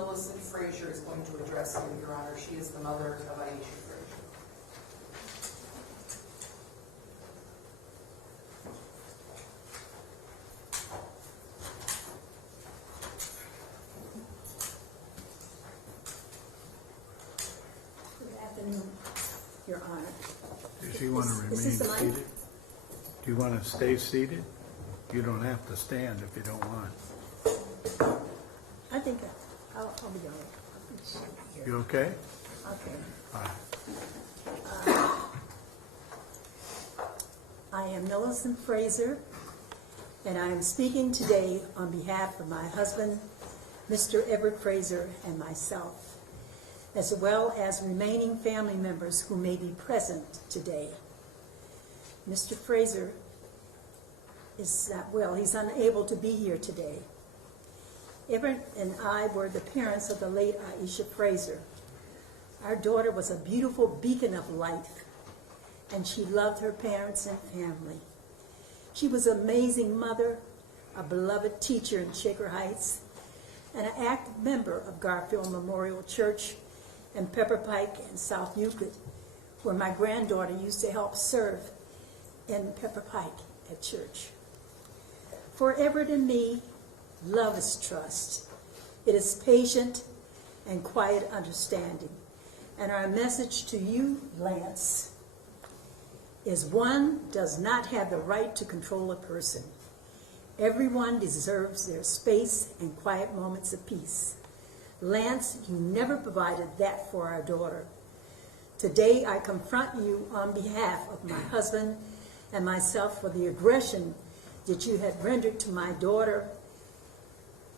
Millicent Fraser is going to address you, Your Honor. She is the mother of Aisha Fraser. Good afternoon, Your Honor. Does you want to remain this the mic? seated? Do you want to stay seated? You don't have to stand if you don't want. I think I'll be all right. You okay? Okay. All right. I am Millicent Fraser, and I am speaking today on behalf of my husband, Mr. Everett Fraser, and myself, as well as remaining family members who may be present today. Mr. Fraser is not well. He's unable to be here today. Everett and I were the parents of the late Aisha Fraser. Our daughter was a beautiful beacon of light, and she loved her parents and family. She was an amazing mother, a beloved teacher in Shaker Heights, and an active member of Garfield Memorial Church in Pepper Pike and South Euclid, where my granddaughter used to help serve in Pepper Pike at church. For Everett and me, love is trust. It is patient and quiet understanding. And our message to you, Lance, is one does not have the right to control a person. Everyone deserves their space and quiet moments of peace. Lance, you never provided that for our daughter. Today, I confront you on behalf of my husband and myself for the aggression that you had rendered to my daughter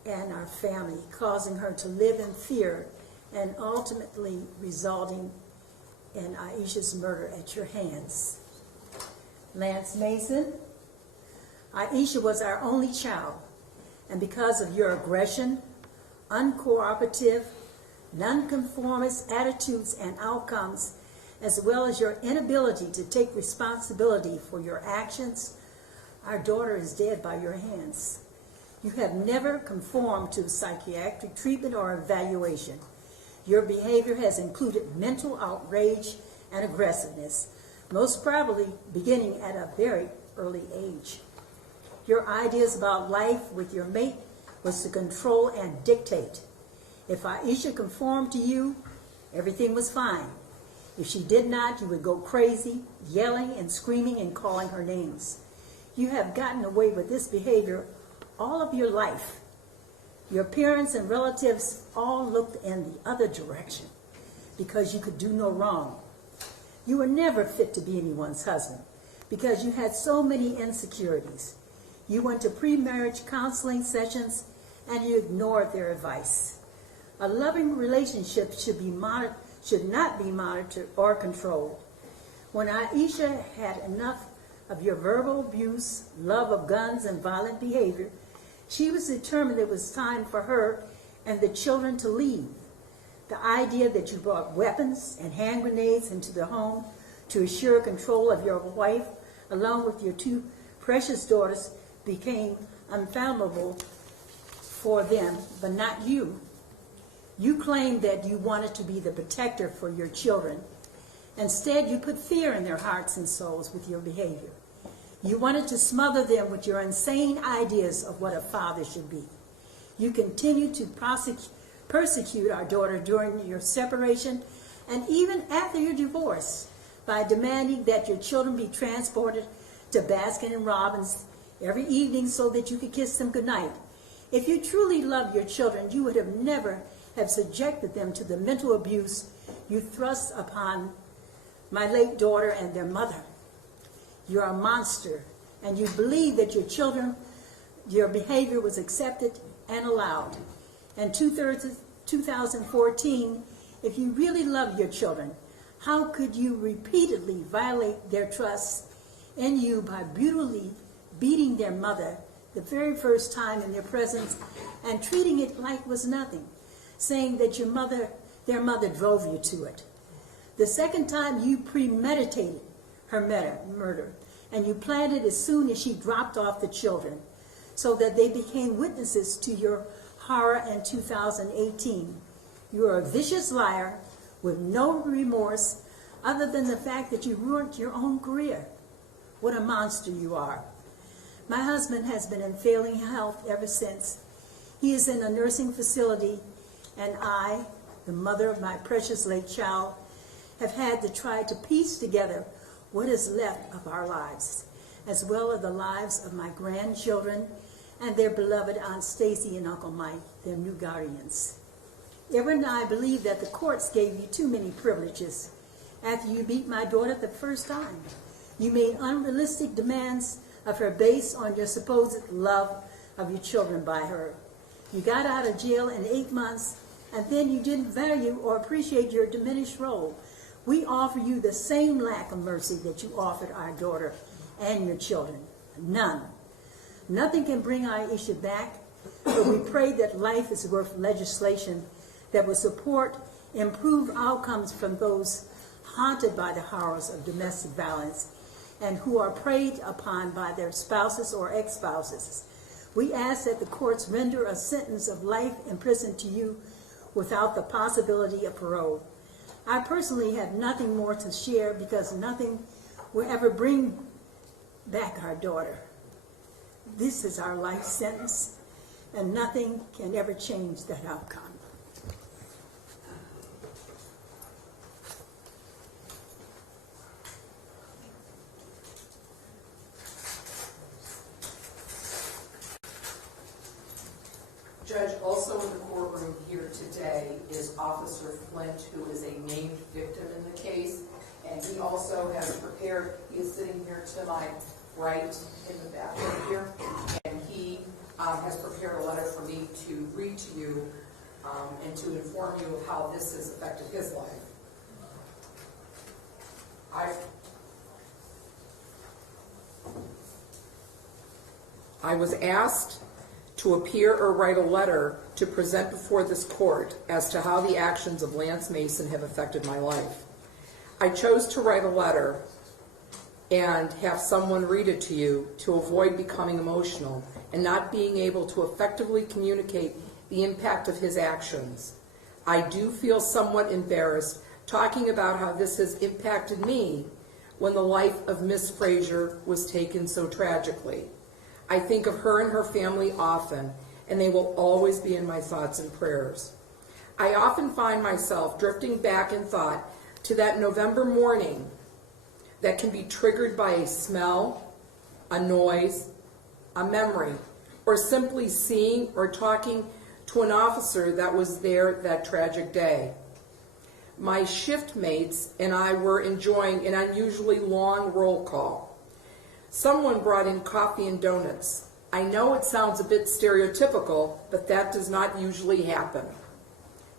and our family, causing her to live in fear and ultimately resulting in Aisha's murder at your hands. Lance Mason, Aisha was our only child, and because of your aggression, uncooperative, nonconformist attitudes and outcomes, as well as your inability to take responsibility for your actions, our daughter is dead by your hands. You have never conformed to psychiatric treatment or evaluation. Your behavior has included mental outrage and aggressiveness, most probably beginning at a very early age. Your ideas about life with your mate was to control and dictate. If Aisha conformed to you, everything was fine. If she did not, you would go crazy, yelling and screaming and calling her names. You have gotten away with this behavior all of your life. Your parents and relatives all looked in the other direction because you could do no wrong. You were never fit to be anyone's husband because you had so many insecurities. You went to pre-marriage counseling sessions and you ignored their advice. A loving relationship should not be monitored or controlled. When Aisha had enough of your verbal abuse, love of guns, and violent behavior, she was determined it was time for her and the children to leave. The idea that you brought weapons and hand grenades into the home to assure control of your wife, along with your two precious daughters, became unfathomable for them, but not you. You claimed that you wanted to be the protector for your children. Instead, you put fear in their hearts and souls with your behavior. You wanted to smother them with your insane ideas of what a father should be. You continued to persecute our daughter during your separation and even after your divorce by demanding that your children be transported to Baskin & Robbins every evening so that you could kiss them goodnight. If you truly loved your children, you would have never have subjected them to the mental abuse you thrust upon my late daughter and their mother. You're a monster, and you believe that your behavior was accepted and allowed. In 2014, if you really loved your children, how could you repeatedly violate their trust in you by brutally beating their mother the very first time in their presence and treating it like it was nothing, saying that their mother drove you to it? The second time, you premeditated her murder, and you planned it as soon as she dropped off the children, so that they became witnesses to your horror in 2018. You are a vicious liar with no remorse other than the fact that you ruined your own career. What a monster you are. My husband has been in failing health ever since. He is in a nursing facility, and I, the mother of my precious late child, have had to try to piece together what is left of our lives, as well as the lives of my grandchildren and their beloved Aunt Stacy and Uncle Mike, their new guardians. Everett and I believe that the courts gave you too many privileges. After you beat my daughter the first time, you made unrealistic demands of her based on your supposed love of your children by her. You got out of jail in 8 months, and then you didn't value or appreciate your diminished role. We offer you the same lack of mercy that you offered our daughter and your children. None. Nothing can bring Aisha back, but we pray that life is worth legislation that will support improved outcomes from those haunted by the horrors of domestic violence and who are preyed upon by their spouses or ex-spouses. We ask that the courts render a sentence of life in prison to you without the possibility of parole. I personally have nothing more to share because nothing will ever bring back our daughter. This is our life sentence, and nothing can ever change that outcome. Judge, also in the courtroom here today is Officer Flint, who is a named victim in the case, and he also has prepared, he is sitting here to my right in the bathroom here, and he has prepared a letter for me to read to you and to inform you of how this has affected his life. I was asked to appear or write a letter to present before this court as to how the actions of Lance Mason have affected my life. I chose to write a letter and have someone read it to you to avoid becoming emotional and not being able to effectively communicate the impact of his actions. I do feel somewhat embarrassed talking about how this has impacted me when the life of Miss Fraser was taken so tragically. I think of her and her family often, and they will always be in my thoughts and prayers. I often find myself drifting back in thought to that November morning that can be triggered by a smell, a noise, a memory, or simply seeing or talking to an officer that was there that tragic day. My shift mates and I were enjoying an unusually long roll call. Someone brought in coffee and donuts. I know it sounds a bit stereotypical, but that does not usually happen.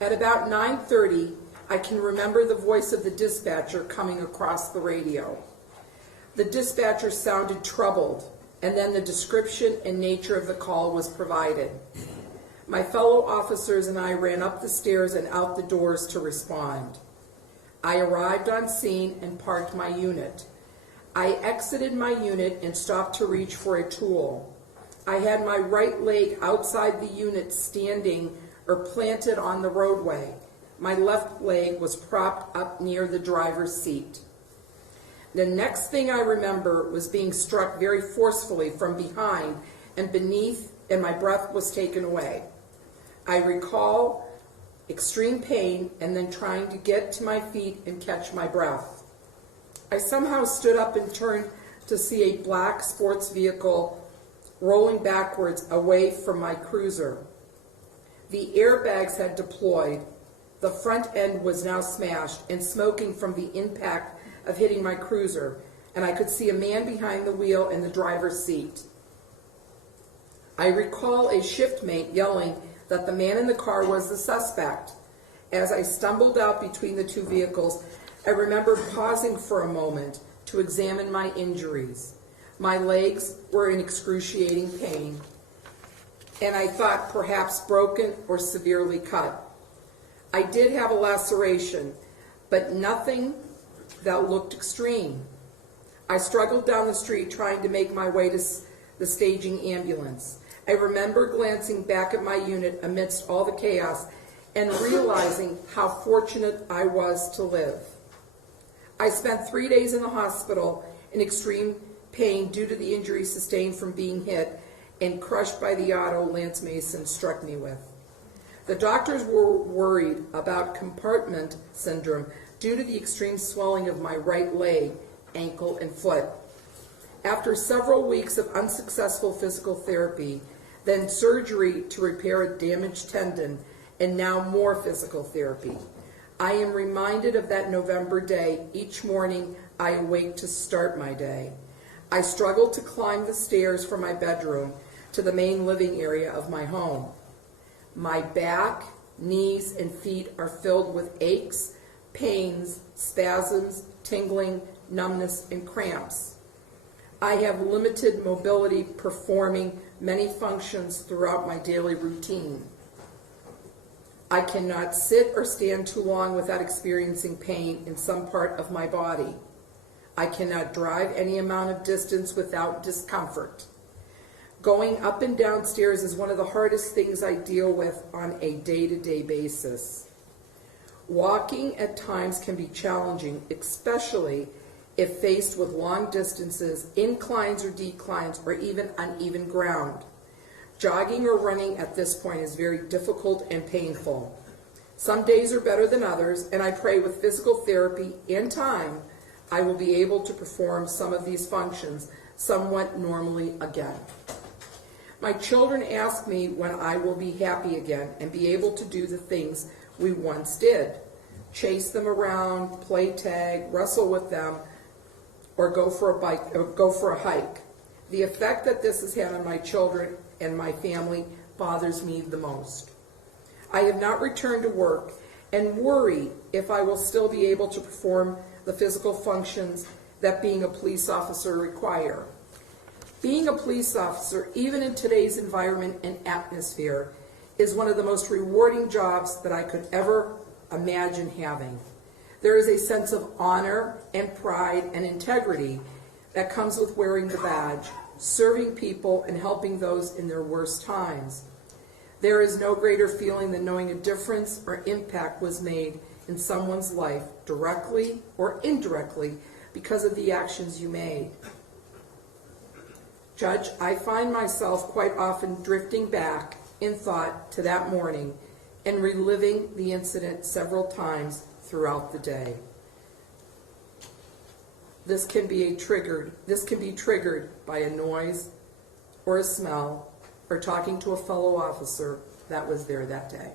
At about 9:30, I can remember the voice of the dispatcher coming across the radio. The dispatcher sounded troubled, and then the description and nature of the call was provided. My fellow officers and I ran up the stairs and out the doors to respond. I arrived on scene and parked my unit. I exited my unit and stopped to reach for a tool. I had my right leg outside the unit standing or planted on the roadway. My left leg was propped up near the driver's seat. The next thing I remember was being struck very forcefully from behind and beneath, and my breath was taken away. I recall extreme pain and then trying to get to my feet and catch my breath. I somehow stood up and turned to see a black sports vehicle rolling backwards away from my cruiser. The airbags had deployed. The front end was now smashed and smoking from the impact of hitting my cruiser, and I could see a man behind the wheel in the driver's seat. I recall a shiftmate yelling that the man in the car was the suspect. As I stumbled out between the two vehicles, I remember pausing for a moment to examine my injuries. My legs were in excruciating pain, and I thought perhaps broken or severely cut. I did have a laceration, but nothing that looked extreme. I struggled down the street trying to make my way to the staging ambulance. I remember glancing back at my unit amidst all the chaos and realizing how fortunate I was to live. I spent 3 days in the hospital in extreme pain due to the injury sustained from being hit and crushed by the auto Lance Mason struck me with. The doctors were worried about compartment syndrome due to the extreme swelling of my right leg, ankle, and foot. After several weeks of unsuccessful physical therapy, then surgery to repair a damaged tendon, and now more physical therapy, I am reminded of that November day each morning I awake to start my day. I struggle to climb the stairs from my bedroom to the main living area of my home. My back, knees, and feet are filled with aches, pains, spasms, tingling, numbness, and cramps. I have limited mobility performing many functions throughout my daily routine. I cannot sit or stand too long without experiencing pain in some part of my body. I cannot drive any amount of distance without discomfort. Going up and down stairs is one of the hardest things I deal with on a day-to-day basis. Walking at times can be challenging, especially if faced with long distances, inclines or declines, or even uneven ground. Jogging or running at this point is very difficult and painful. Some days are better than others, and I pray with physical therapy in time, I will be able to perform some of these functions somewhat normally again. My children ask me when I will be happy again and be able to do the things we once did. Chase them around, play tag, wrestle with them, or go for a hike. The effect that this has had on my children and my family bothers me the most. I have not returned to work and worry if I will still be able to perform the physical functions that being a police officer require. Being a police officer, even in today's environment and atmosphere, is one of the most rewarding jobs that I could ever imagine having. There is a sense of honor and pride and integrity that comes with wearing the badge, serving people, and helping those in their worst times. There is no greater feeling than knowing a difference or impact was made in someone's life, directly or indirectly, because of the actions you made. Judge, I find myself quite often drifting back in thought to that morning and reliving the incident several times throughout the day. This can be triggered by a noise or a smell or talking to a fellow officer that was there that day.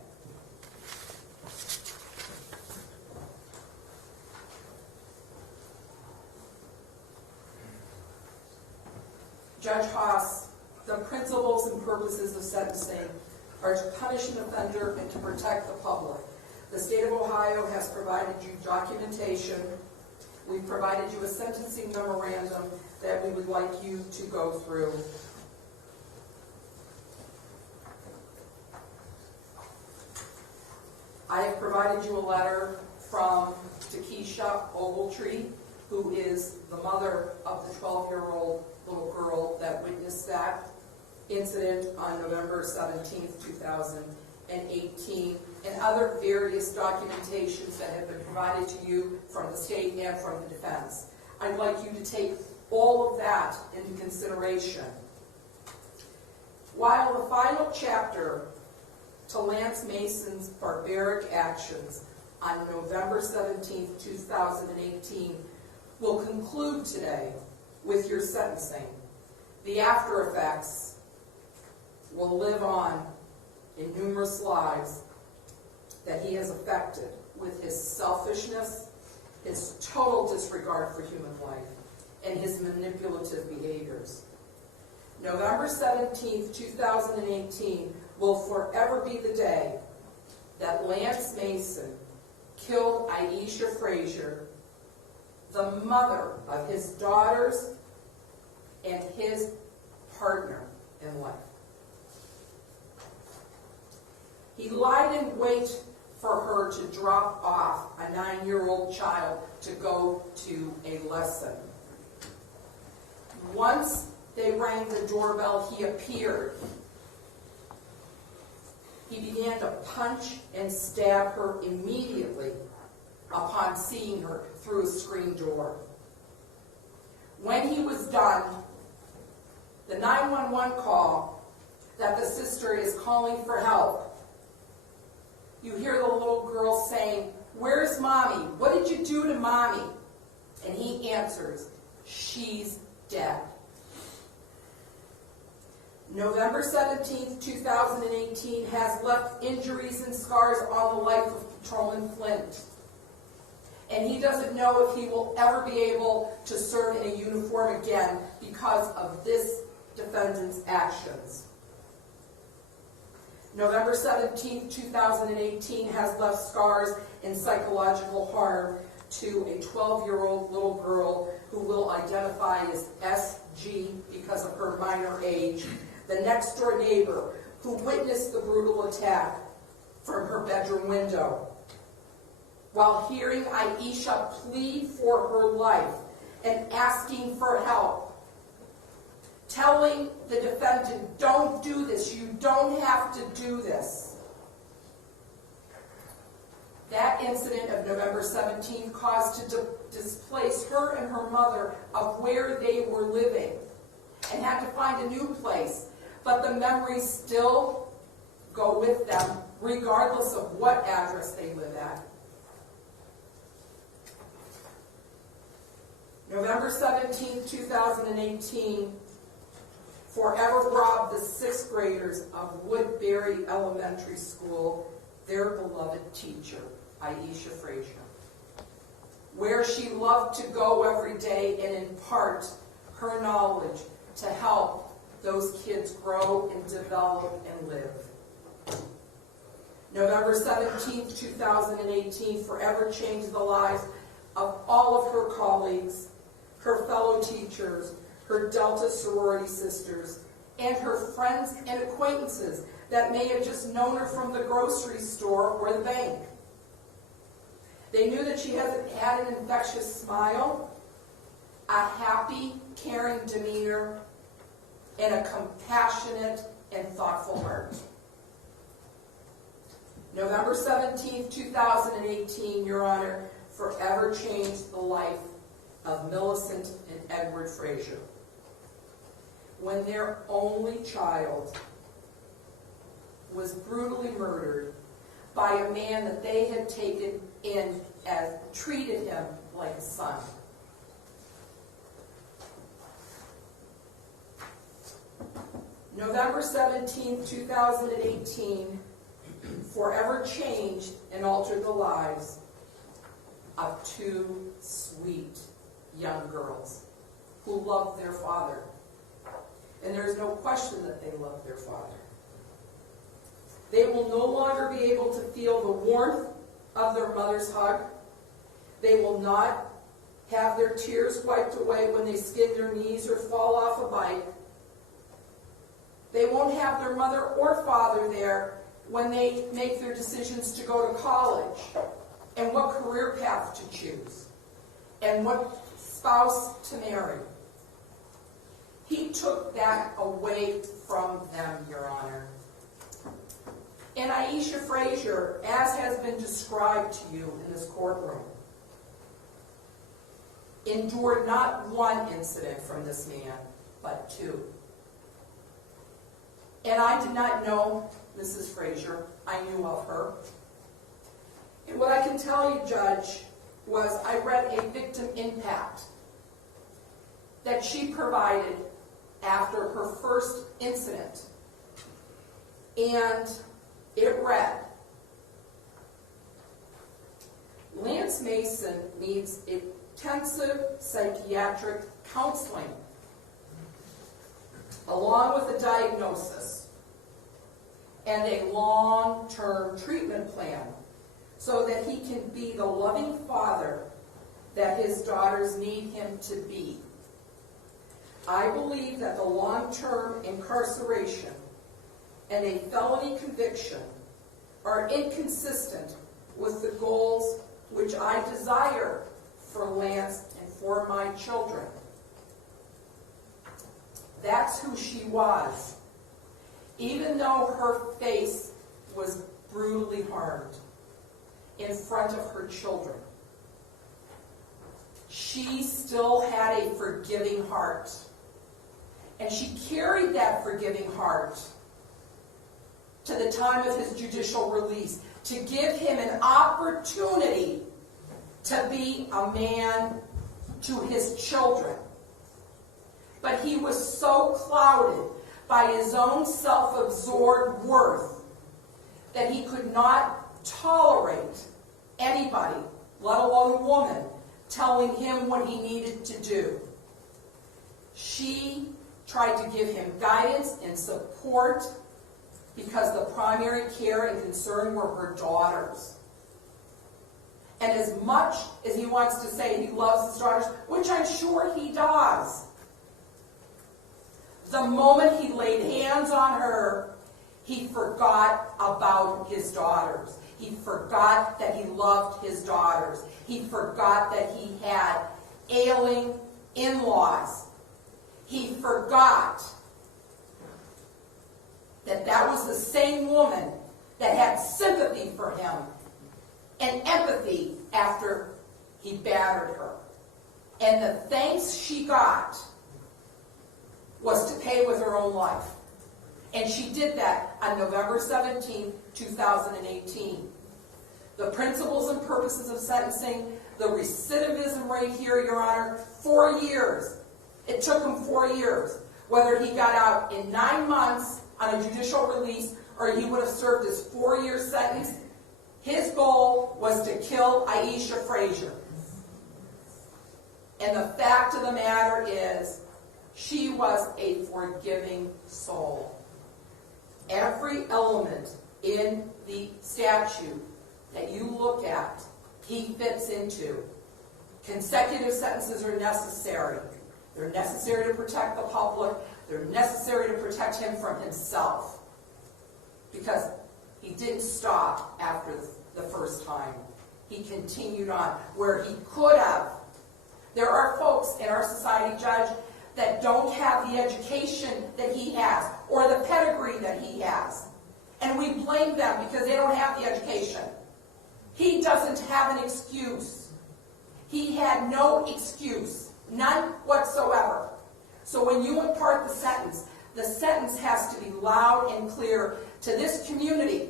Judge Haas, the principles and purposes of sentencing are to punish an offender and to protect the public. The state of Ohio has provided you documentation. We've provided you a sentencing memorandum that we would like you to go through. I have provided you a letter from Takesha Ogletree, who is the mother of the 12-year-old little girl that witnessed that incident on November 17th, 2018, and other various documentations that have been provided to you from the state and from the defense. I'd like you to take all of that into consideration. While the final chapter to Lance Mason's barbaric actions on November 17th, 2018 will conclude today with your sentencing, the after effects will live on in numerous lives that he has affected with his selfishness, his total disregard for human life, and his manipulative behaviors. November 17th, 2018 will forever be the day that Lance Mason killed Aisha Fraser, the mother of his daughters and his partner in life. He lied in wait for her to drop off a 9-year-old child to go to a lesson. Once they rang the doorbell, he appeared he began to punch and stab her immediately upon seeing her through a screen door. When he was done, the 911 call that the sister is calling for help, you hear the little girl saying, "Where's Mommy? What did you do to Mommy?" And he answers, "She's dead." November 17th, 2018 has left injuries and scars on the life of Patrolman Flint. And he doesn't know if he will ever be able to serve in a uniform again because of this defendant's actions. November 17th, 2018 has left scars and psychological harm to a 12-year-old little girl who will identify as SG because of her minor age, the next-door neighbor who witnessed the brutal attack from her bedroom window. While hearing Aisha plead for her life and asking for help, telling the defendant, "Don't do this, you don't have to do this." That incident of November 17th caused to displace her and her mother of where they were living and had to find a new place. But the memories still go with them regardless of what address they live at. November 17th, 2018 forever robbed the 6th graders of Woodbury Elementary School their beloved teacher, Aisha Fraser, where she loved to go every day and impart her knowledge to help those kids grow and develop and live. November 17th, 2018 forever changed the lives of all of her colleagues, her fellow teachers, her Delta sorority sisters, and her friends and acquaintances that may have just known her from the grocery store or the bank. They knew that she had an infectious smile, a happy, caring demeanor, and a compassionate and thoughtful heart. November 17th, 2018, Your Honor, forever changed the life of Millicent and Edward Fraser when their only child was brutally murdered by a man that they had taken in and treated him like a son. November 17, 2018 forever changed and altered the lives of 2 sweet young girls who loved their father. And there's no question that they loved their father. They will no longer be able to feel the warmth of their mother's hug. They will not have their tears wiped away when they skid their knees or fall off a bike. They won't have their mother or father there when they make their decisions to go to college and what career path to choose and what spouse to marry. He took that away from them, Your Honor. And Aisha Fraser, as has been described to you in this courtroom, endured not one incident from this man, but 2. And I did not know Mrs. Fraser. I knew of her. And what I can tell you, Judge, was I read a victim impact that she provided after her first incident. And it read, Lance Mason needs intensive psychiatric counseling along with a diagnosis and a long-term treatment plan so that he can be the loving father that his daughters need him to be. I believe that the long-term incarceration and a felony conviction are inconsistent with the goals which I desire for Lance and for my children. That's who she was. Even though her face was brutally harmed in front of her children, she still had a forgiving heart. And she carried that forgiving heart to the time of his judicial release, to give him an opportunity to be a man to his children. But he was so clouded by his own self-absorbed worth that he could not tolerate anybody, let alone a woman, telling him what he needed to do. She tried to give him guidance and support because the primary care and concern were her daughters. And as much as he wants to say he loves his daughters, which I'm sure he does, the moment he laid hands on her, he forgot about his daughters. He forgot that he loved his daughters. He forgot that he had ailing in-laws. He forgot that that was the same woman that had sympathy for him and empathy after he battered her. And the thanks she got was to pay with her own life. And she did that on November 17, 2018. The principles and purposes of sentencing, the recidivism rate here, Your Honor, 4 years. It took him 4 years. Whether he got out in 9 months on a judicial release or he would have served his 4-year sentence, his goal was to kill Aisha Fraser. And the fact of the matter is, she was a forgiving soul. Every element in the statute that you look at, he fits into. Consecutive sentences are necessary. They're necessary to protect the public. They're necessary to protect him from himself. Because he didn't stop after the first time. He continued on where he could have. There are folks in our society, Judge, that don't have the education that he has or the pedigree that he has. And we blame them because they don't have the education. He doesn't have an excuse. He had no excuse, none whatsoever. So when you impart the sentence has to be loud and clear to this community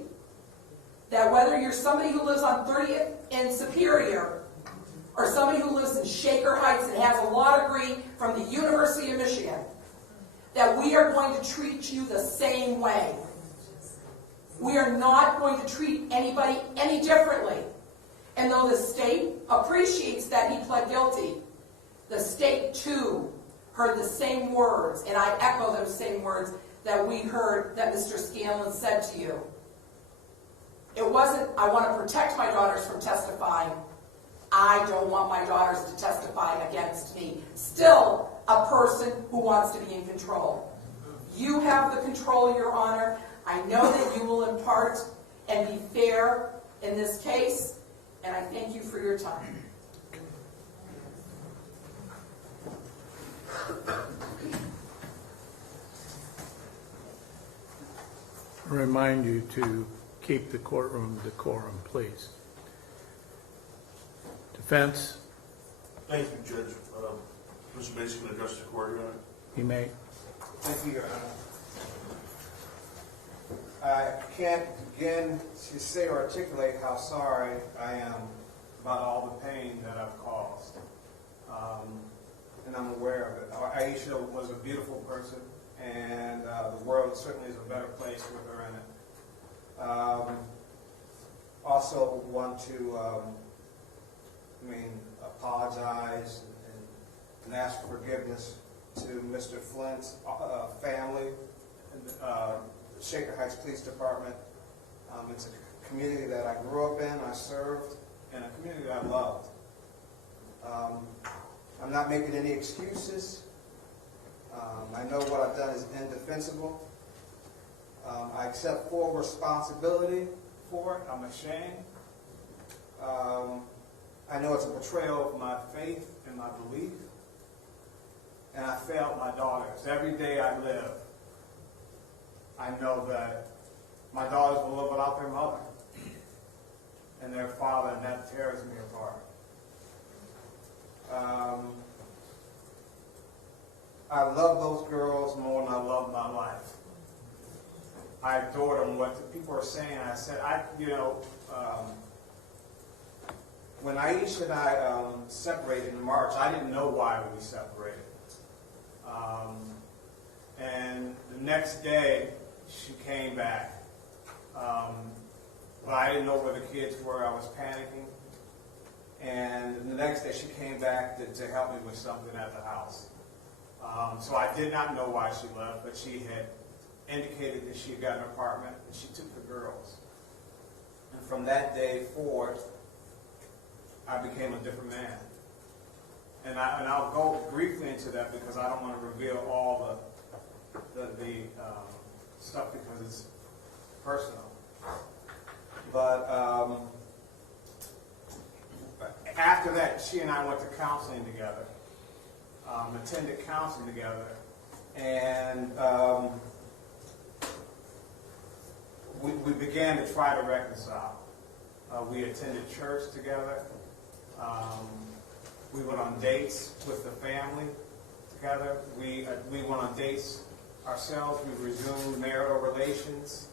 that whether you're somebody who lives on 30th and Superior or somebody who lives in Shaker Heights and has a law degree from the University of Michigan, that we are going to treat you the same way. We are not going to treat anybody any differently. And though the state appreciates that he pled guilty, the state too heard the same words, and I echo those same words that we heard that Mr. Scanlon said to you. It wasn't, I want to protect my daughters from testifying. I don't want my daughters to testify against me. Still a person who wants to be in control. You have the control, Your Honor. I know that you will impart and be fair in this case, and I thank you for your time. Remind you to keep the courtroom decorum, please. Defense? Thank you, Judge. Mr. Mason can address the court, Your Honor. You may. Thank you, Your Honor. I can't begin to say or articulate how sorry I am about all the pain that I've caused. And I'm aware of it. Aisha was a beautiful person, and the world certainly is a better place with her in it. Also want to apologize and ask forgiveness to Mr. Flint's family, the Shaker Heights Police Department. It's a community that I grew up in, I served, and a community that I loved. I'm not making any excuses. I know what I've done is indefensible. I accept full responsibility for it. I'm ashamed. I know it's a betrayal of my faith and my belief. And I failed my daughters. Every day I live, I know that my daughters will live without their mother and their father, and that tears me apart. I love those girls more than I love my life. I adored them. What the people are saying, I said, when Aisha and I separated in March, I didn't know why we separated. And the next day, she came back. But I didn't know where the kids were. I was panicking. And the next day, she came back to help me with something at the house. So I did not know why she left, but she had indicated that she had got an apartment, and she took the girls. And from that day forward, I became a different man. And I'll go briefly into that because I don't want to reveal all the stuff because it's personal. But after that, she and I went to counseling together, attended counseling together, and we began to try to reconcile. We attended church together. We went on dates with the family together. We went on dates ourselves. We resumed marital relations.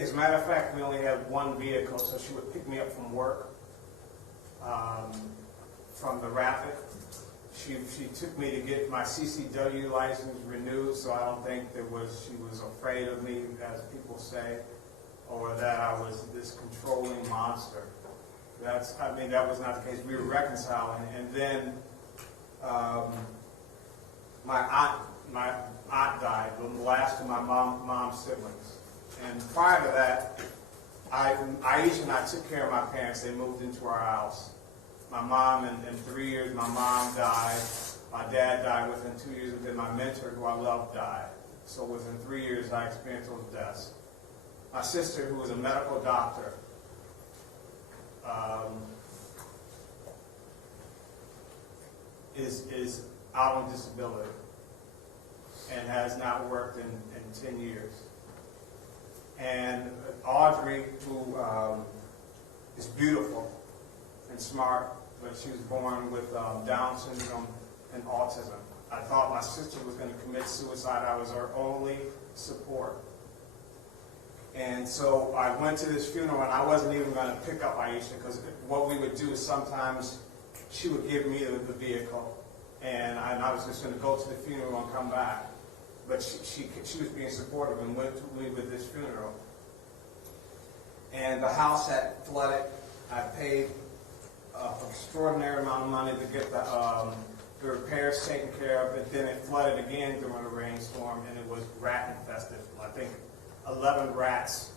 As a matter of fact, we only had one vehicle, so she would pick me up from work, from the Rapid. She took me to get my CCW license renewed, so I don't think she was afraid of me, as people say, or that I was this controlling monster. That was not the case. We were reconciling, and then my aunt died, the last of my mom's siblings. And prior to that, Aisha and I took care of my parents. They moved into our house. My mom, in 3 years, my mom died. My dad died within 2 years, and then my mentor, who I loved, died. So within 3 years, I experienced those deaths. My sister, who was a medical doctor, is out on disability and has not worked in 10 years. And Audrey, who is beautiful and smart, but she was born with Down syndrome and autism. I thought my sister was going to commit suicide. I was her only support. And so I went to this funeral, and I wasn't even going to pick up Aisha, because what we would do is sometimes she would give me the vehicle, and I was just going to go to the funeral and come back. But she was being supportive and went with me with this funeral. And the house had flooded. I paid an extraordinary amount of money to get the repairs taken care of, but then it flooded again during a rainstorm, and it was rat infested. I think 11 rats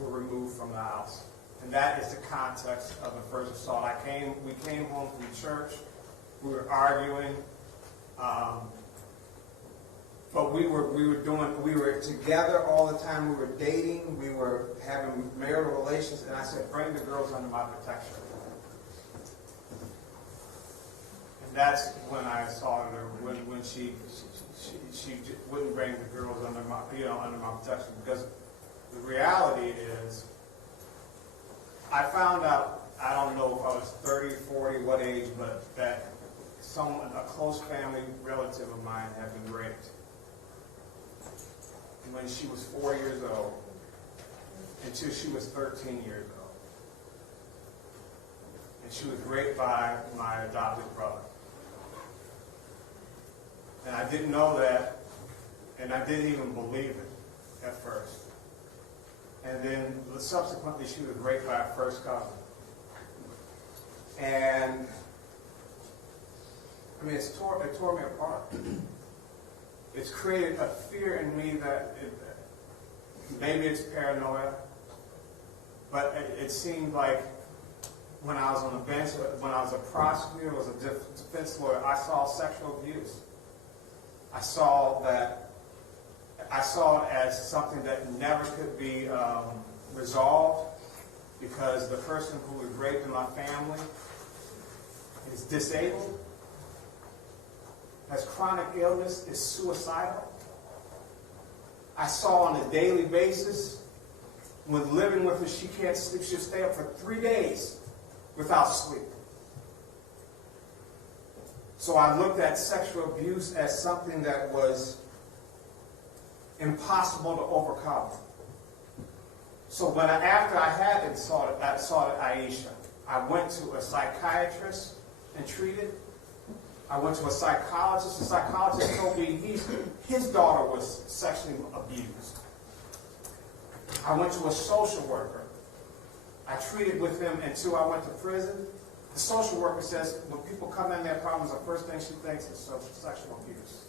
were removed from the house. And that is the context of the first assault. We came home from church. We were arguing. But we were together all the time. We were dating. We were having marital relations. And I said, bring the girls under my protection. And that's when I saw her, when she wouldn't bring the girls under my protection. Because the reality is, I found out, I don't know if I was 30, 40, what age, but that a close family relative of mine had been raped when she was 4 years old until she was 13 years old. And she was raped by my adopted brother. And I didn't know that, and I didn't even believe it at first. And then subsequently she was raped by her first cousin. And it tore me apart. It's created a fear in me that maybe it's paranoia, but it seemed like when I was on the bench, when I was a prosecutor, was a defense lawyer, I saw sexual abuse. I saw it as something that never could be resolved, because the person who was raped in my family is disabled. has chronic illness, is suicidal. I saw on a daily basis, when living with her, she can't sleep. She'll stay up for 3 days without sleep. So I looked at sexual abuse as something that was impossible to overcome. So after I had assaulted Aisha, I went to a psychiatrist and treated. I went to a psychologist. The psychologist told me his daughter was sexually abused. I went to a social worker. I treated with him until I went to prison. The social worker says when people come in their problems, the first thing she thinks is sexual abuse.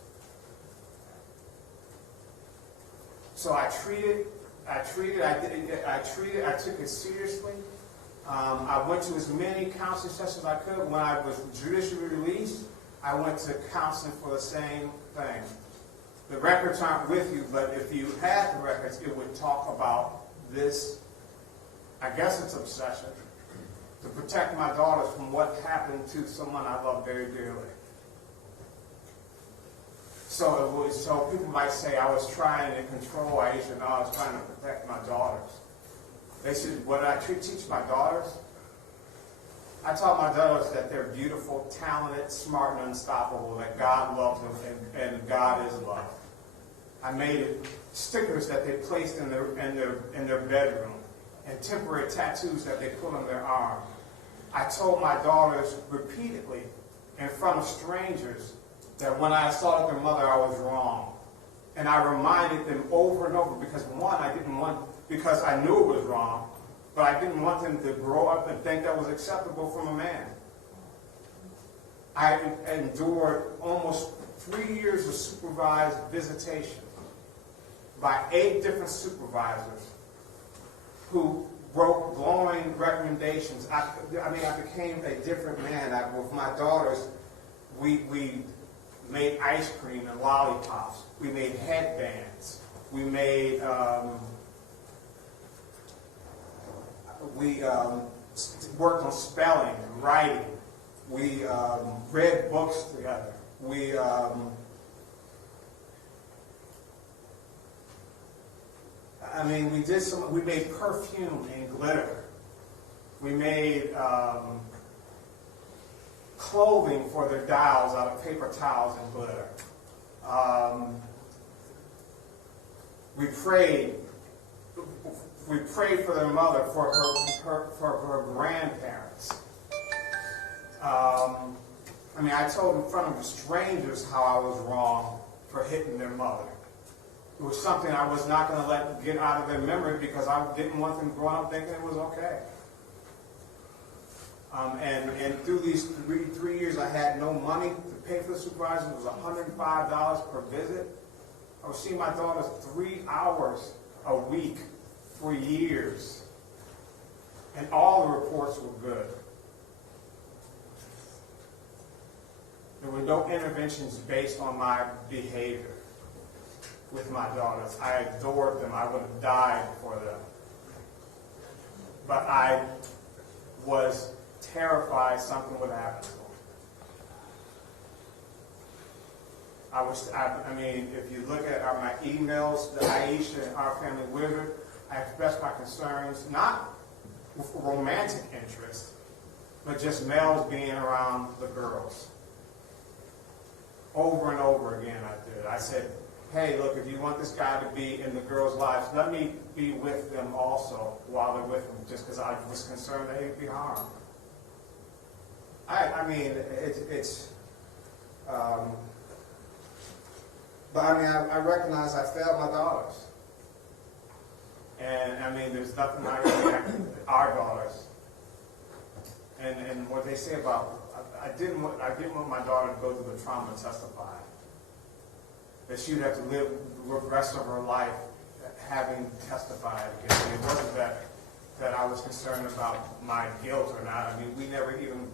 So I took it seriously. I went to as many counseling sessions as I could. When I was judicially released, I went to counseling for the same thing. The records aren't with you, but if you had the records, it would talk about this, I guess it's obsession, to protect my daughters from what happened to someone I love very dearly. So people might say I was trying to control Aisha. No, I was trying to protect my daughters. They said, what did I teach my daughters? I taught my daughters that they're beautiful, talented, smart, and unstoppable, that God loves them, and God is love. I made stickers that they placed in their bedroom, and temporary tattoos that they put on their arm. I told my daughters repeatedly, in front of strangers, that when I assaulted their mother, I was wrong. And I reminded them over and over, because because I knew it was wrong, but I didn't want them to grow up and think that was acceptable from a man. I endured almost 3 years of supervised visitation by 8 different supervisors who wrote glowing recommendations. I became a different man. With my daughters, we made ice cream and lollipops. We made headbands. We made worked on spelling and writing. We read books together. We made perfume and glitter. We made clothing for their dolls out of paper towels and glitter. We prayed for their mother, for her grandparents. I told in front of strangers how I was wrong for hitting their mother. It was something I was not going to let get out of their memory, because I didn't want them growing up thinking it was okay. And through these three years, I had no money to pay for the supervisor. It was $105 per visit. I was seeing my daughters 3 hours a week for years. And all the reports were good. There were no interventions based on my behavior with my daughters. I adored them. I would have died for them. But I was terrified something would happen to them. If you look at my emails, the Aisha and our family wizard, I expressed my concerns, not with romantic interest, but just males being around the girls. Over and over again I did. I said, hey, look, if you want this guy to be in the girls' lives, let me be with them also while they're with them, just because I was concerned that he'd be harmed. I recognize I failed my daughters. And there's nothing I can do with our daughters. And what they say about, I didn't want my daughter to go through the trauma and testify. That she would have to live the rest of her life having testified against me. It wasn't that I was concerned about my guilt or not. We never even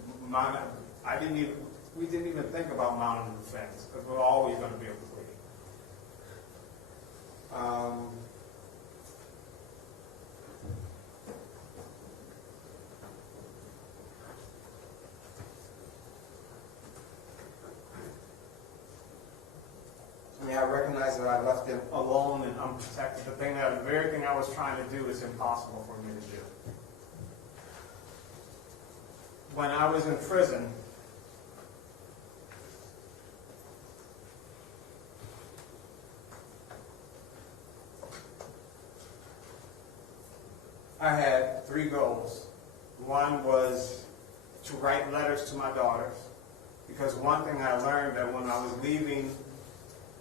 we didn't even think about mounting a defense, because we're always going to be able to plead. that I left him alone and unprotected. The very thing I was trying to do is impossible for me to do. When I was in prison, I had 3 goals. One was to write letters to my daughters, because one thing I learned that when I was leaving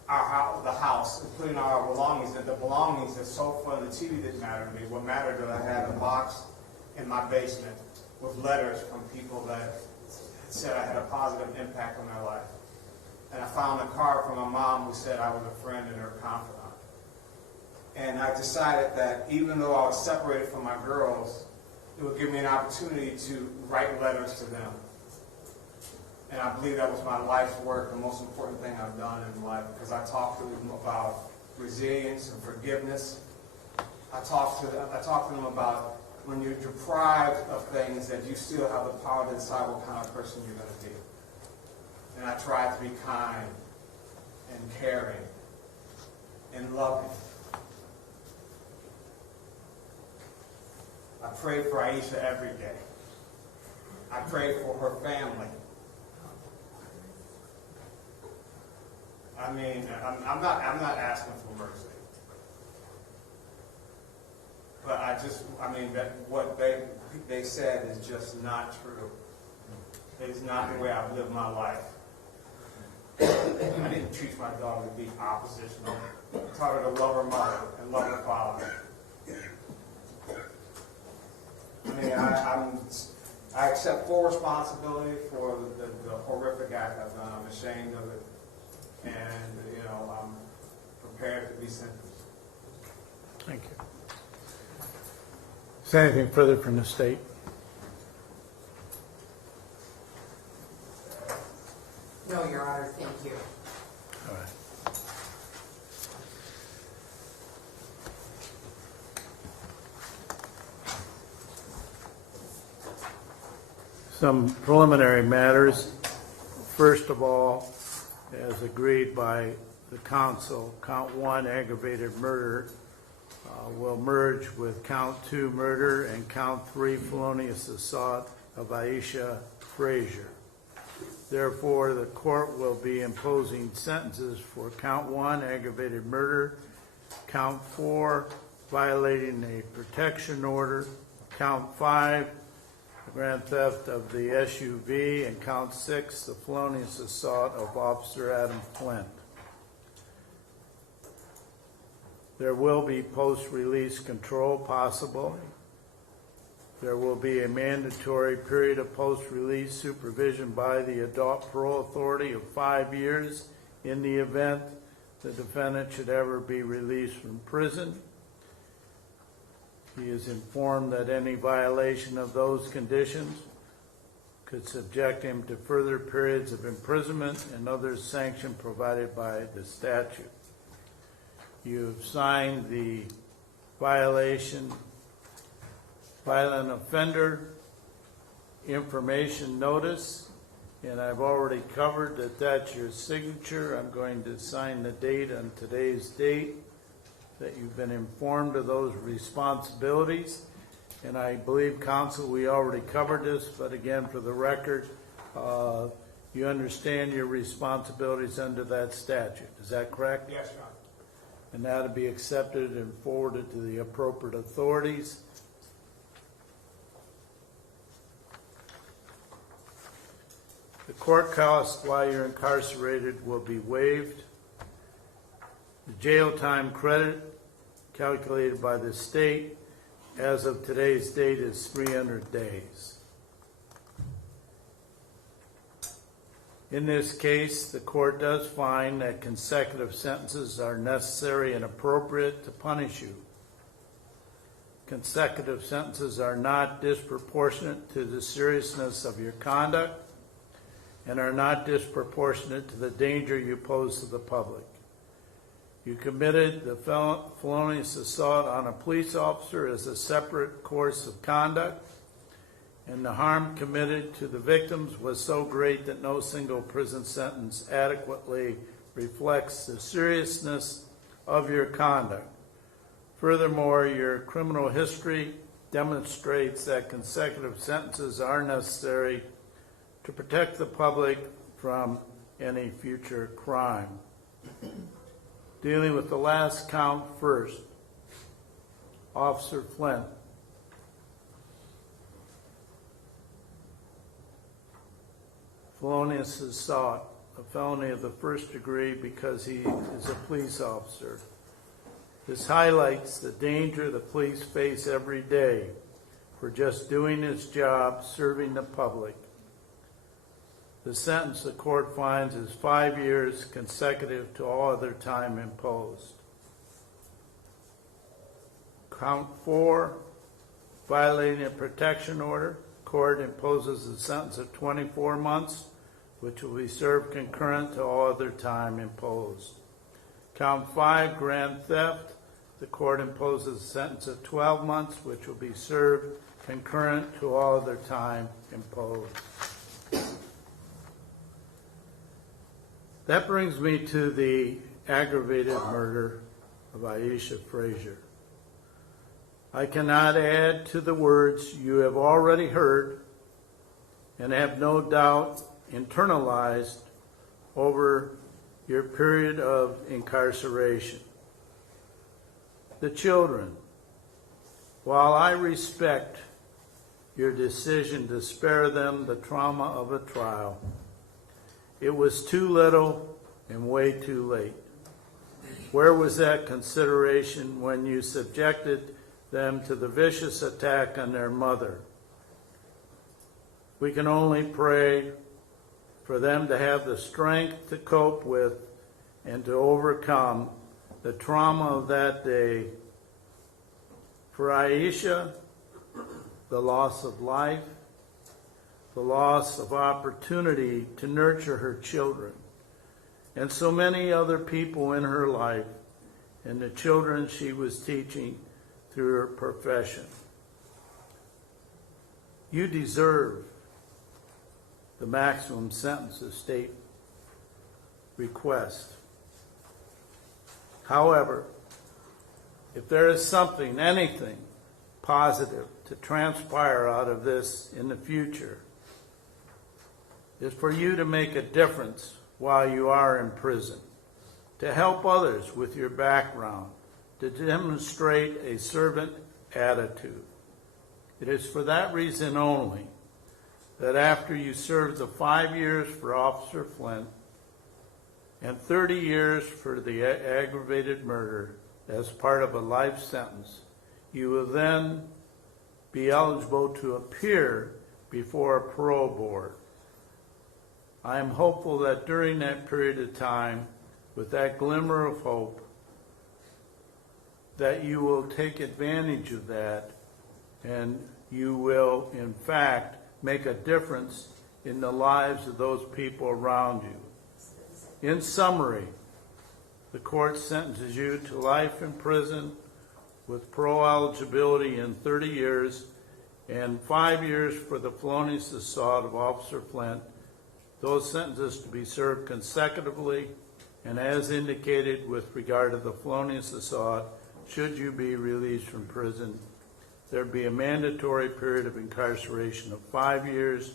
the house and putting our belongings, that the belongings, the sofa and the TV didn't matter to me. What mattered was I had a box in my basement with letters from people that said I had a positive impact on their life. And I found a card from my mom who said I was a friend and her confidant. And I decided that even though I was separated from my girls, it would give me an opportunity to write letters to them. And I believe that was my life's work, the most important thing I've done in life, because I talked to them about resilience and forgiveness. I talked to them about when you're deprived of things, that you still have the power to decide what kind of person you're going to be. And I tried to be kind and caring and loving. I prayed for Aisha every day. I prayed for her family. I mean, I'm not asking for mercy. But that what they said is just not true. It's not the way I've lived my life. I didn't teach my daughter to be oppositional. I taught her to love her mother and love her father. I mean, I accept full responsibility for the horrific act I've done. I'm ashamed of it. And, I'm prepared to be sentenced. Thank you. Is there anything further from the state? No, Your Honor, thank you. All right. Some preliminary matters. First of all, as agreed by the council, count 1, aggravated murder, will merge with count 2, murder, and count 3, felonious assault of Aisha Fraser. Therefore, the court will be imposing sentences for count 1, aggravated murder, count 4, violating a protection order, count 5, the grand theft of the SUV, and count 6, the felonious assault of Officer Adam Flint. There will be post-release control possible. There will be a mandatory period of post-release supervision by the Adult Parole Authority of 5 years in the event the defendant should ever be released from prison. He is informed that any violation of those conditions could subject him to further periods of imprisonment and other sanction provided by the statute. You've signed the violent offender information notice, and I've already covered that that's your signature. I'm going to sign the date on today's date, that you've been informed of those responsibilities. And I believe, counsel, we already covered this, but again, for the record, you understand your responsibilities under that statute. Is that correct? Yes, Your Honor. And that'll be accepted and forwarded to the appropriate authorities. The court costs while you're incarcerated will be waived. The jail time credit calculated by the state as of today's date is 300 days. In this case, the court does find that consecutive sentences are necessary and appropriate to punish you. Consecutive sentences are not disproportionate to the seriousness of your conduct and are not disproportionate to the danger you pose to the public. You committed the felonious assault on a police officer as a separate course of conduct, and the harm committed to the victims was so great that no single prison sentence adequately reflects the seriousness of your conduct. Furthermore, your criminal history demonstrates that consecutive sentences are necessary to protect the public from any future crime. Dealing with the last count first, Officer Flint. Felonious assault, a felony of the first degree because he is a police officer. This highlights the danger the police face every day for just doing his job, serving the public. The sentence the court finds is 5 years consecutive to all other time imposed. Count 4, violating a protection order. Court imposes a sentence of 24 months, which will be served concurrent to all other time imposed. Count 5, grand theft. The court imposes a sentence of 12 months, which will be served concurrent to all other time imposed. That brings me to the aggravated murder of Aisha Fraser. I cannot add to the words you have already heard and have no doubt internalized over your period of incarceration. The children, while I respect your decision to spare them the trauma of a trial, it was too little and way too late. Where was that consideration when you subjected them to the vicious attack on their mother? We can only pray for them to have the strength to cope with and to overcome the trauma of that day. For Aisha, the loss of life, the loss of opportunity to nurture her children, and so many other people in her life, and the children she was teaching through her profession. You deserve the maximum sentence the state requests. However, if there is something, anything positive to transpire out of this in the future, is for you to make a difference while you are in prison, to help others with your background, to demonstrate a servant attitude. It is for that reason only that after you serve the 5 years for Officer Flint and 30 years for the aggravated murder as part of a life sentence, you will then be eligible to appear before a parole board. I am hopeful that during that period of time, with that glimmer of hope, that you will take advantage of that and you will, in fact, make a difference in the lives of those people around you. In summary, the court sentences you to life in prison with parole eligibility in 30 years and 5 years for the felonious assault of Officer Flint. Those sentences to be served consecutively, and as indicated with regard to the felonious assault, should you be released from prison, there'd be a mandatory period of incarceration of 5 years,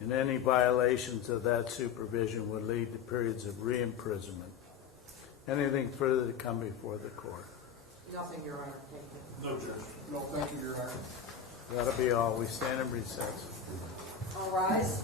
and any violations of that supervision would lead to periods of re-imprisonment. Anything further to come before the court? Nothing, Your Honor. Thank you. No, Judge. No, thank you, Your Honor. That'll be all. We stand in recess. All rise.